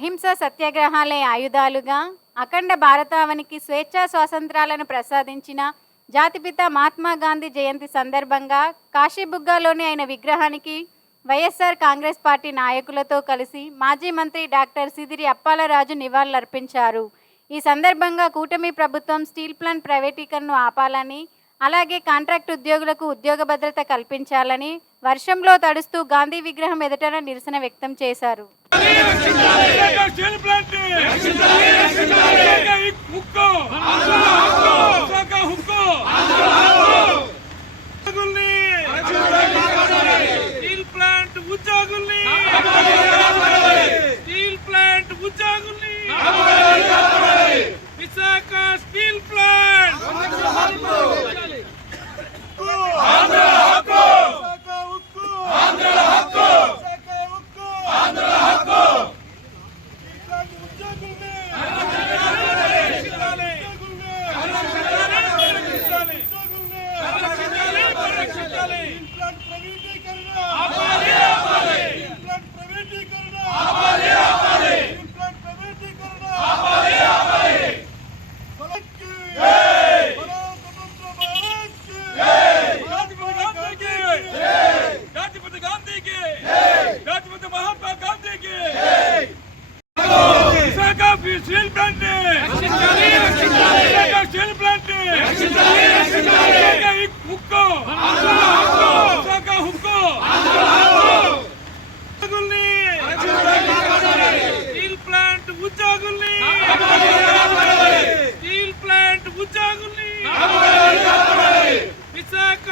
అహింస సత్యాగ్రహాలే ఆయుధాలుగా అఖండ భారతావనికి స్వేచ్ఛా స్వాతంత్రాలను ప్రసాదించిన జాతిపిత మహాత్మా గాంధీ జయంతి సందర్భంగా కాశీబుగ్గాలోని ఆయన విగ్రహానికి వైఎస్ఆర్ కాంగ్రెస్ పార్టీ నాయకులతో కలిసి మాజీ మంత్రి డాక్టర్ సిదిరి అప్పాలరాజు నివాళులర్పించారు. ఈ సందర్భంగా కూటమి ప్రభుత్వం స్టీల్ ప్లాంట్ ప్రైవేటీకరణను ఆపాలని, అలాగే కాంట్రాక్ట్ ఉద్యోగులకు ఉద్యోగ భద్రత కల్పించాలని వర్షంలో తడుస్తూ గాంధీ విగ్రహం ఎదుట నిరసన వ్యక్తం చేశారు. Visakha steel plant steel plant steel plant హుక్కు విశాఖ హుక్కు స్టీల్ ప్లాంట్ ఉద్యోగుల్ని స్టీల్ ప్లాంట్ ఉద్యోగుల్ని విశాఖ